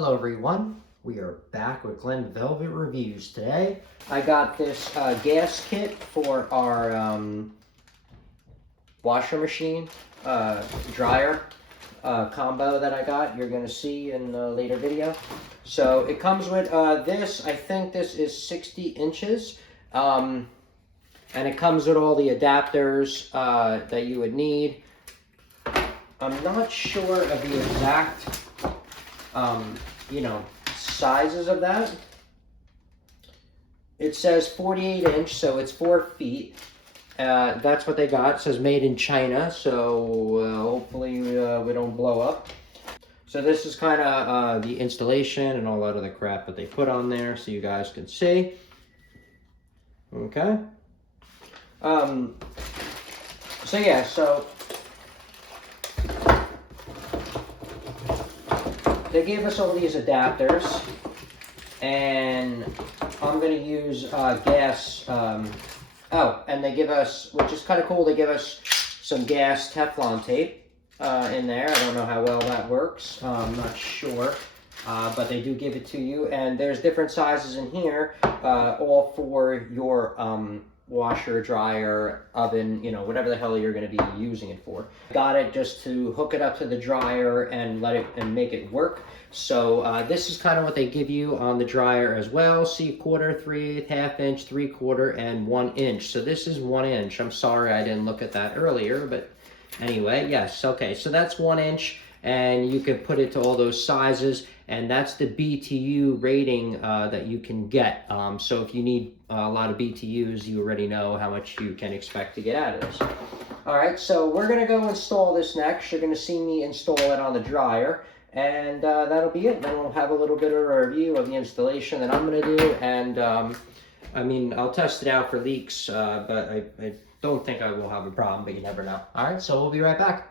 Hello everyone, we are back with Glen Velvet Reviews today. I got this gas kit for our washer machine, dryer combo that I got. You're going to see in a later video. So it comes with this, I think this is 60 inches. And it comes with all the adapters that you would need. I'm not sure of the exact sizes of that. It says 48 inch, so it's 4 feet. That's what they got. It says made in China, so hopefully we don't blow up. So this is kind of the installation and all that other crap that they put on there, so you guys can see. Okay. So yeah, so they gave us all these adapters, and I'm going to use gas. And they give us, which is kind of cool, they give us some gas Teflon tape in there. I don't know how well that works. I'm not sure, but they do give it to you. And there's different sizes in here, all for your washer, dryer, oven, whatever the hell you're going to be using it for. Got it just to hook it up to the dryer and let it and make it work. So this is kind of what they give you on the dryer as well. See, 1/4, 3/8, 1/2 inch, 3/4, and 1 inch. So this is 1 inch. I'm sorry I didn't look at that earlier, but anyway, yes. Okay, so that's 1 inch, and you can put it to all those sizes, and that's the BTU rating that you can get. So if you need a lot of BTUs, you already know how much you can expect to get out of this. All right, so we're gonna go install this next. You're gonna see me install it on the dryer, and that'll be it. Then we'll have a little bit of a review of the installation that I'm gonna do, and I mean, I'll test it out for leaks, but I don't think I will have a problem, but you never know. All right, so we'll be right back.